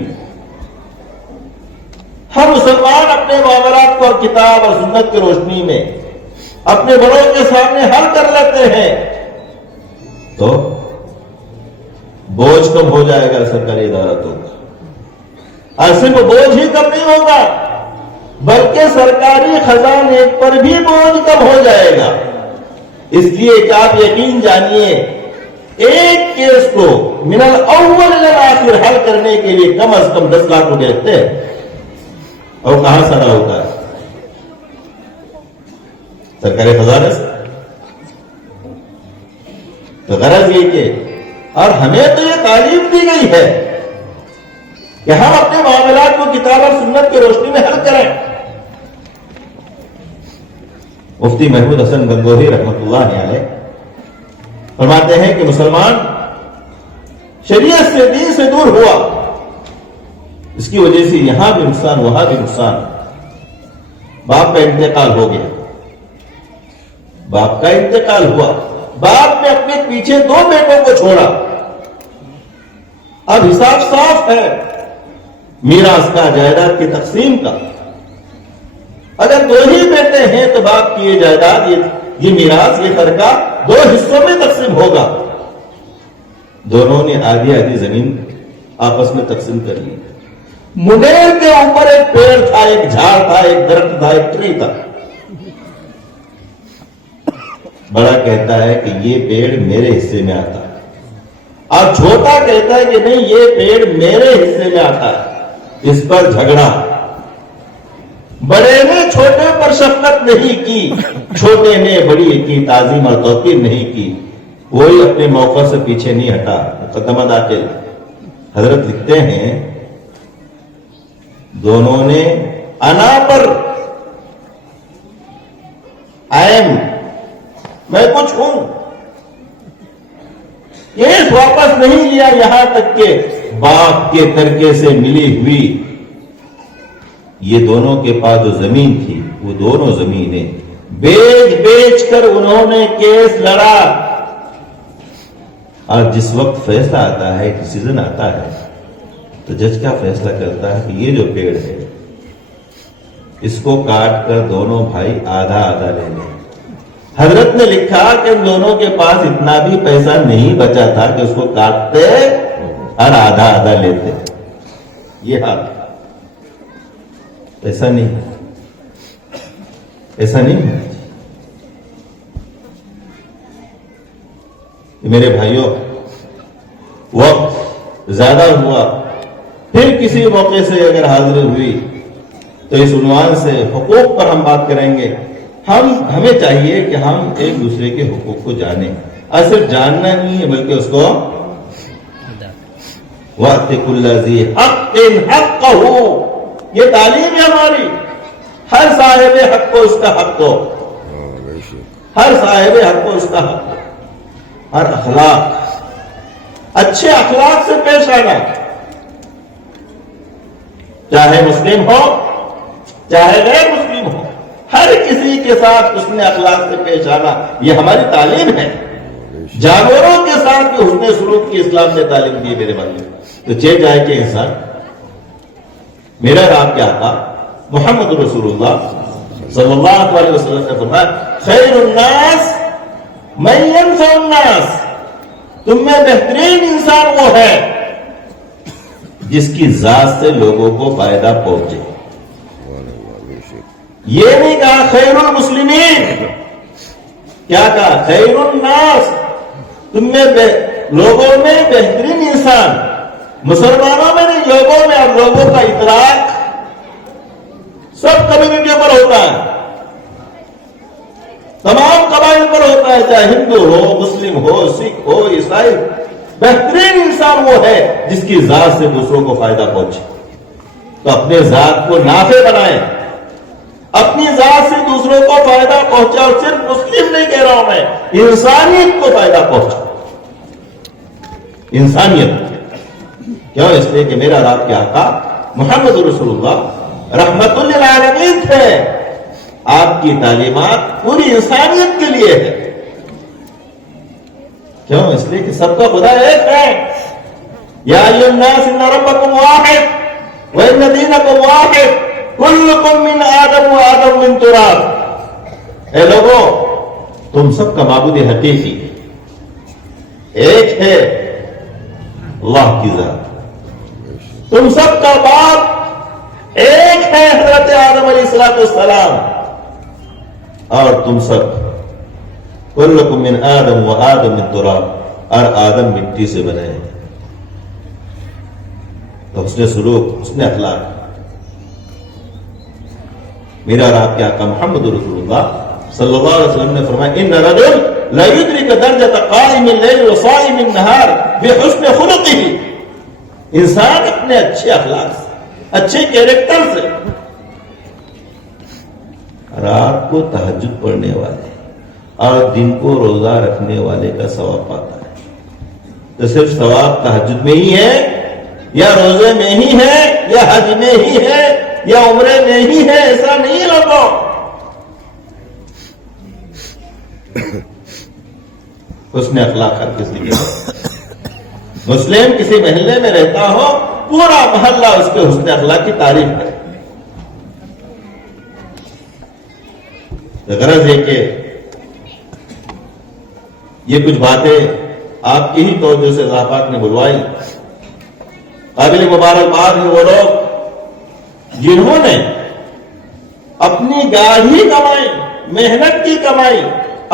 ہم مسلمان اپنے معاملات کو اور کتاب اور سنت کی روشنی میں اپنے بڑوں کے سامنے حل کر لیتے ہیں تو بوجھ کم ہو جائے گا سرکاری ادارتوں کا. اور صرف بوجھ ہی کم نہیں ہوگا بلکہ سرکاری خزانے پر بھی بوجھ کم ہو جائے گا. اس لیے کہ آپ یقین جانیے ایک کیس کو من الاول الی الاخر حل کرنے کے لیے کم از کم 10 لاکھ روپے لگتے ہیں. اور کہاں سے ادا ہوتا ہے؟ سرکاری خزانے سے. تو غرض یہ کہ اور ہمیں تو یہ تعلیم دی گئی ہے کہ ہم اپنے معاملات کو کتاب اور سنت کی روشنی میں حل کریں. مفتی محمود حسن گنگوہی رحمۃ اللہ علیہ فرماتے ہیں کہ مسلمان شریعت سے، دین سے دور ہوا، اس کی وجہ سے یہاں بھی نقصان، وہاں بھی نقصان. باپ کا انتقال ہو گیا، باپ کا انتقال ہوا، باپ نے اپنے پیچھے 2 بیٹوں کو چھوڑا. اب حساب صاف ہے میراث کا، جائیداد کی تقسیم کا. اگر 2 ہی بیٹے ہیں تو باپ کی یہ جائیداد، یہ میراث، یہ ترکہ 2 حصوں میں تقسیم ہوگا. دونوں نے آدھی آدھی زمین آپس میں تقسیم کر لی. منیر کے اوپر ایک پیڑ تھا، ایک جھاڑ تھا، ایک درخت تھا، ایک ٹری تھا. بڑا کہتا ہے کہ یہ پیڑ میرے حصے میں آتا ہے، اور چھوٹا کہتا ہے کہ نہیں، یہ پیڑ میرے حصے میں آتا ہے. اس پر جھگڑا. بڑے نے چھوٹے پر شفقت نہیں کی، چھوٹے نے بڑی کی تعظیم اور توقیر نہیں کی. کوئی اپنے موقع سے پیچھے نہیں ہٹا. مقدمہ داخل حضرت لکھتے ہیں دونوں نے انا پر میں کچھ ہوں کیس واپس نہیں لیا، یہاں تک کہ باپ کے ترکے سے ملی ہوئی یہ دونوں کے پاس جو زمین تھی وہ دونوں زمینیں بیچ کر انہوں نے کیس لڑا. اور جس وقت فیصلہ آتا ہے، ڈیسیژن آتا ہے، تو جج کیا فیصلہ کرتا ہے کہ یہ جو پیڑ ہے اس کو کاٹ کر دونوں بھائی آدھا آدھا لے لیں. حضرت نے لکھا کہ ان دونوں کے پاس اتنا بھی پیسہ نہیں بچا تھا کہ اس کو کاٹتے اور آدھا آدھا لیتے. یہ حال ایسا نہیں ہے، ایسا نہیں ہے. میرے بھائیوں، وقت زیادہ ہوا، پھر کسی موقع سے اگر حاضری ہوئی تو اس عنوان سے حقوق پر ہم بات کریں گے. ہمیں چاہیے کہ ہم ایک دوسرے کے حقوق کو جانیں، اور صرف جاننا نہیں ہے بلکہ اس کو وَاتَّقُوا كُلَّ ذِي حَقٍّ حَقَّهُ. یہ تعلیم ہے ہماری. ہر صاحب حق کو اس کا حق دو، ہر صاحب حق کو اس کا حق دو. ہر اخلاق، اچھے اخلاق سے پیش آنا، چاہے مسلم ہو چاہے غیر مسلم ہو، ہر کسی کے ساتھ حسن اخلاق سے پیش آنا، یہ ہماری تعلیم ہے. جانوروں کے ساتھ بھی حسن سلوک کی اسلام نے تعلیم دی میرے بھائی. تو چاہے کہ انسان، میرا آپ کیا تھا محمد رسول اللہ صلی اللہ علیہ وسلم نے فرمایا خیر الناس من ينفع الناس. تم میں بہترین انسان وہ ہے جس کی ذات سے لوگوں کو فائدہ پہنچے. یہ نہیں کہا خیر المسلمین، کیا کہا خیر الناس. تم میں لوگوں میں بہترین انسان، مسلمانوں میں نہیں، لوگوں میں. اور لوگوں کا اطلاق سب کمیونٹیوں پر ہوتا ہے. تمام قبائل پر ہوتا ہے، چاہے ہندو ہو، مسلم ہو، سکھ ہو، عیسائی۔ بہترین انسان وہ ہے جس کی ذات سے دوسروں کو فائدہ پہنچے۔ تو اپنے ذات کو نافع بنائیں، اپنی ذات سے دوسروں کو فائدہ پہنچا، اور صرف مسلم نہیں کہہ رہا ہوں میں، انسانیت کو فائدہ پہنچا۔ انسانیت کیوں؟ اس لیے کہ میرا اور آپ کے آقا محمد رسول اللہ رحمت للعالمین تھے۔ آپ کی تعلیمات پوری انسانیت کے لیے ہے۔ کیوں؟ اس لیے کہ سب کا خدا ایک ہے۔ یا ایھا الناس ان ربکم واحد وان دینکم واحد کلکم من آدم وآدم من تراب۔ اے لوگو، تم سب کا معبود حقیقی ایک ہے، اللہ کی ذات۔ تم سب کا باپ ایک ہے، حضرت آدم علیہ السلام، اور تم سب کلکم من آدم وآدم من تراب، اور آدم مٹی سے بنے ہیں۔ تو حسن سلوک، حسن اخلاق، میرا اور آپ کے آقا محمد رسول اللہ صلی اللہ علیہ وسلم نے فرمایا ان رجل لا يدرك درجة قائم الليل وصائم النهار بحسن خلقه۔ انسان اپنے اچھے اخلاق سے، اچھے کیریکٹر سے رات کو تہجد پڑھنے والے اور دن کو روزہ رکھنے والے کا ثواب پاتا ہے۔ تو صرف ثواب تہجد میں ہی ہے، یا روزے میں ہی ہے، یا حج میں ہی ہے، یا عمرے میں ہی ہے؟ ایسا نہیں ہے لوگوں۔ حسن اخلاق ہر کسی کے مسلم کسی محلے میں رہتا ہو، پورا محلہ اس کے حسن اخلاق کی تعریف ہے۔ غرض ہے کہ یہ کچھ باتیں آپ کی ہی توجہ سے اللہ پاک نے بلوائی۔ قابل مبارکباد ہیں وہ لوگ جنہوں نے اپنی گاڑھی کمائی، محنت کی کمائی،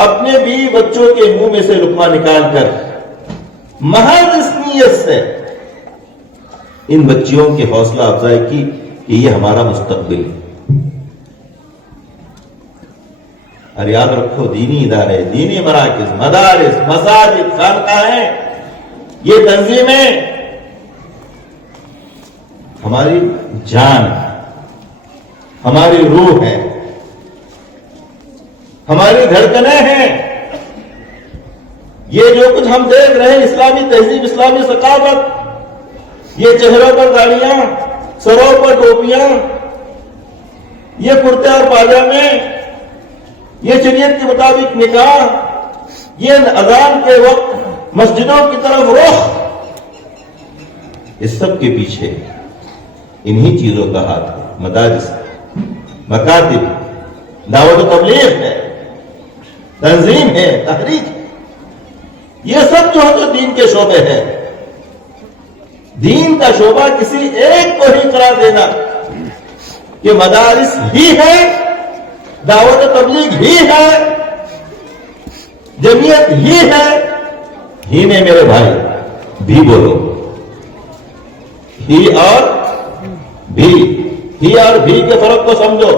اپنے بیوی بچوں کے منہ میں سے لقمہ نکال کر محض اس نیت سے ان بچیوں کی حوصلہ افزائی کی کہ یہ ہمارا مستقبل ہے۔ اور یاد رکھو، دینی ادارے، دینی مراکز، مدارس، مساجد، خانقاہیں، یہ تنظیمیں ہماری جان ہے، ہماری روح ہے، ہماری دھڑکنیں ہیں۔ یہ جو کچھ ہم دیکھ رہے ہیں، اسلامی تہذیب، اسلامی ثقافت، یہ چہروں پر داڑیاں، سروں پر ٹوپیاں، یہ کرتے اور پاجامے، یہ شریعت کے مطابق نکاح، یہ اذان کے وقت مسجدوں کی طرف رخ، اس سب کے پیچھے انہی چیزوں کا ہاتھ ہے۔ مدارس، مکاتب، دعوت و تبلیغ ہے، تنظیم ہے، تحریک ہے، یہ سب جو ہے تو دین کے شعبے ہیں۔ دین کا شعبہ کسی ایک کو ہی قرار دینا کہ مدارس ہی ہے، دعوت و تبلیغ ہی ہے، جمعیت ہی ہے، ہی میں میرے بھائی بھی بولو، ہی اور بھی، ہی اور بھی کے فرق کو سمجھو۔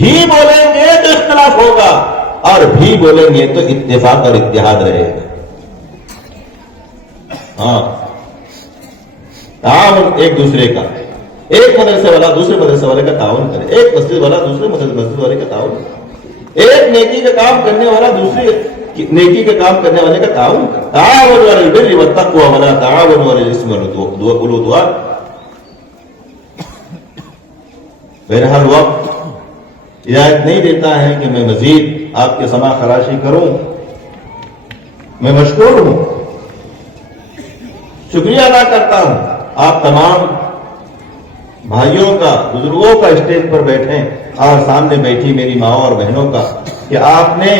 ہی بولیں گے تو اختلاف ہوگا، اور بھی بولیں گے تو اتفاق اور اتحاد رہے گا۔ ہاں، تعاون ایک دوسرے کا، ایک مدرسے والا دوسرے مدرسے والے کا تعاون کرے، ایک مسجد والا دوسرے مسجد والے کا تعاون کرے، ایک نیکی کا کام کرنے والا دوسری نیکی کا کام کرنے والے کا تعاون کرے۔ تعاون علی البر والتقوی ولا تعاون علی الاثم والعدوان۔ بہرحال وقت اجازت نہیں دیتا ہے کہ میں مزید آپ کے سماع خراشی کروں۔ میں مشکور ہوں، شکریہ ادا کرتا ہوں آپ تمام بھائیوں کا، بزرگوں کا اسٹیج پر بیٹھیں اور سامنے بیٹھی میری ماں اور بہنوں کا، کہ آپ نے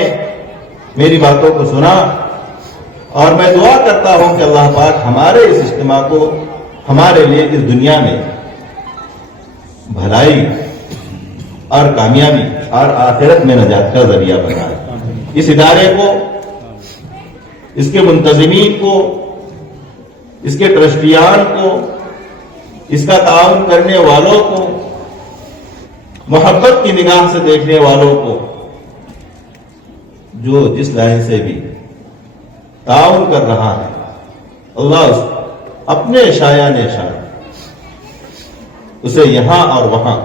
میری باتوں کو سنا، اور میں دعا کرتا ہوں کہ اللہ پاک ہمارے اس اجتماع کو ہمارے لیے اس دنیا میں بھلائی اور کامیابی اور آخرت میں نجات کا ذریعہ بنائے۔ اس ادارے کو، اس کے منتظمین کو، اس کے ٹرسٹیان کو، اس کا تعاون کرنے والوں کو، محبت کی نگاہ سے دیکھنے والوں کو جو جس لائن سے بھی تعاون کر رہا ہے اللہ اپنے شایان شان اسے یہاں اور وہاں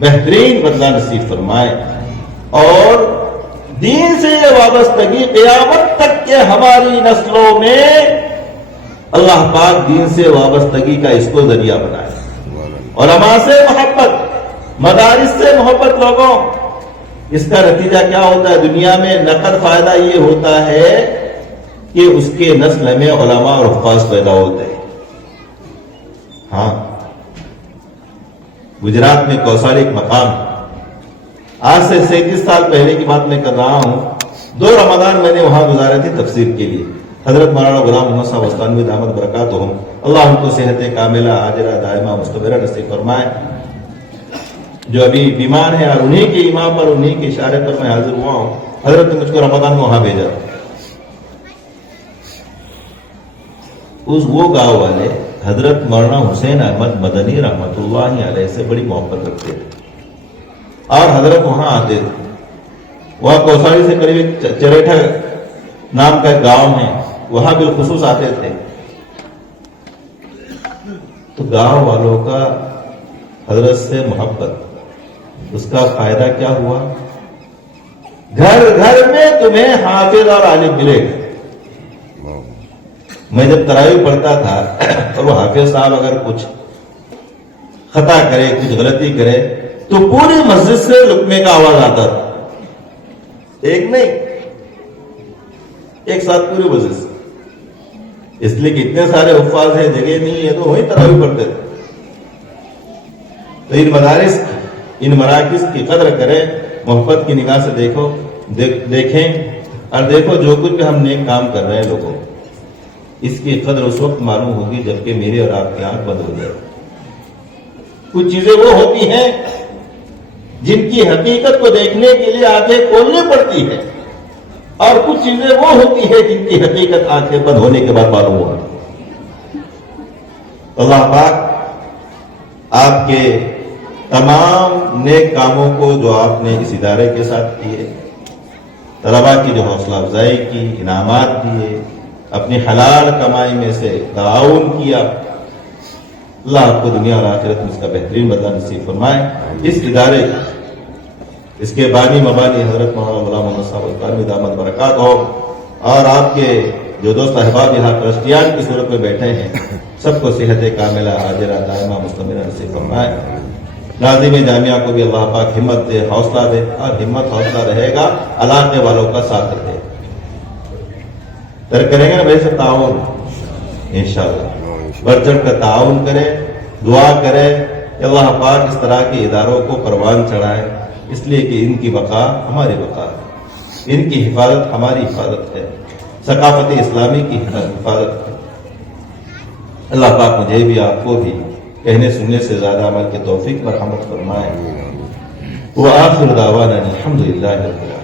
بہترین بدلہ نصیب فرمائے، اور دین سے یہ وابستگی قیامت تک کے ہماری نسلوں میں اللہ پاک دین سے وابستگی کا اس کو ذریعہ بنائے۔ علماء سے محبت، مدارس سے محبت لوگوں، اس کا نتیجہ کیا ہوتا ہے؟ دنیا میں نقد فائدہ یہ ہوتا ہے کہ اس کے نسل میں علماء اور حفاظ پیدا ہوتے ہیں۔ ہاں، گجرات میں کوسال ایک مقام، آج سے 37 سال پہلے کی بات میں کر رہا ہوں، 2 رمضان میں نے وہاں گزارے تھے تفسیر کے لیے۔ حضرت مولانا غلام محمد صاحب وسطانوی دامت برکاتہم، اللہ ان کو صحت کاملہ عاجلہ دائمہ مستمرہ نصیب فرمائے، جو ابھی بیمار ہیں، اور انہی کے امام پر، انہی کے اشارے پر میں حاضر ہوا ہوں۔ حضرت نے مجھ کو رمضان میں وہاں بھیجا۔ وہ گاؤں والے حضرت مولانا حسین احمد مدنی رحمت اللہ علیہ سے بڑی محبت رکھتے تھے، اور حضرت وہاں آتے تھے۔ وہاں کوساڑی سے قریب چریٹھا نام کا ایک گاؤں ہے، وہاں بالخصوص آتے تھے۔ تو گاؤں والوں کا حضرت سے محبت، اس کا فائدہ کیا ہوا؟ گھر گھر میں تمہیں حافظ اور عالم ملے گا۔ میں جب تراویح پڑھتا تھا اور وہ حافظ صاحب اگر کچھ خطا کرے، کچھ غلطی کرے، تو پوری مسجد سے لقمے کا آواز آتا تھا، ایک نہیں، ایک ساتھ پوری مسجد سے۔ اس لیے کہ اتنے سارے حفاظ ہیں، جگہ نہیں ہے، تو وہیں تراویح پڑھتے تھے۔ تو ان مدارس، ان مراکز کی قدر کریں، محبت کی نگاہ سے دیکھیں، اور دیکھو جو کچھ بھی ہم نیک کام کر رہے ہیں لوگوں، اس کی قدر اس وقت معلوم ہوگی جبکہ میری اور آپ کی آنکھ بند ہو جائے۔ کچھ چیزیں وہ ہوتی ہیں جن کی حقیقت کو دیکھنے کے لیے آنکھیں کھولنی پڑتی ہے، اور کچھ چیزیں وہ ہوتی ہیں جن کی حقیقت آنکھیں بند ہونے کے بعد معلوم ہوتی ہے۔ اللہ پاک آپ کے تمام نیک کاموں کو جو آپ نے اس ادارے کے ساتھ کیے، طلباء کی جو حوصلہ افزائی کی، انعامات دیے، اپنی حلال کمائی میں سے تعاون کیا، اللہ آپ کو دنیا اور آخرت میں اس کا بہترین بدلہ نصیب فرمائے۔ اس ادارے، اس کے بانی مبانی حضرت مولانا غلام محمد صاحب وسطانوی دامت برکاتہم، اور آپ کے جو دوست احباب یہاں ٹرسٹیان کی صورت میں بیٹھے ہیں، سب کو صحت کاملہ عاجلہ دائمہ مستمرہ نصیب فرمائے۔ ناظم جامعہ کو بھی اللہ پاک ہمت دے، حوصلہ دے، اور ہمت حوصلہ رہے گا علاقے والوں کا ساتھ رہے، کریں گے نا ویسے تعاون انشاءاللہ، بڑھ چڑھ کر تعاون کرے، دعا کرے کہ اللہ پاک اس طرح کے اداروں کو پروان چڑھائے، اس لیے کہ ان کی بقا ہماری بقا ہے، ان کی حفاظت ہماری حفاظت ہے، ثقافت اسلامی کی حفاظت ہے۔ اللہ پاک مجھے بھی، آپ کو بھی کہنے سننے سے زیادہ عمل کے توفیق پر رحمت فرمائے۔ وآخر دعوانا الحمدللہ رب العالمین۔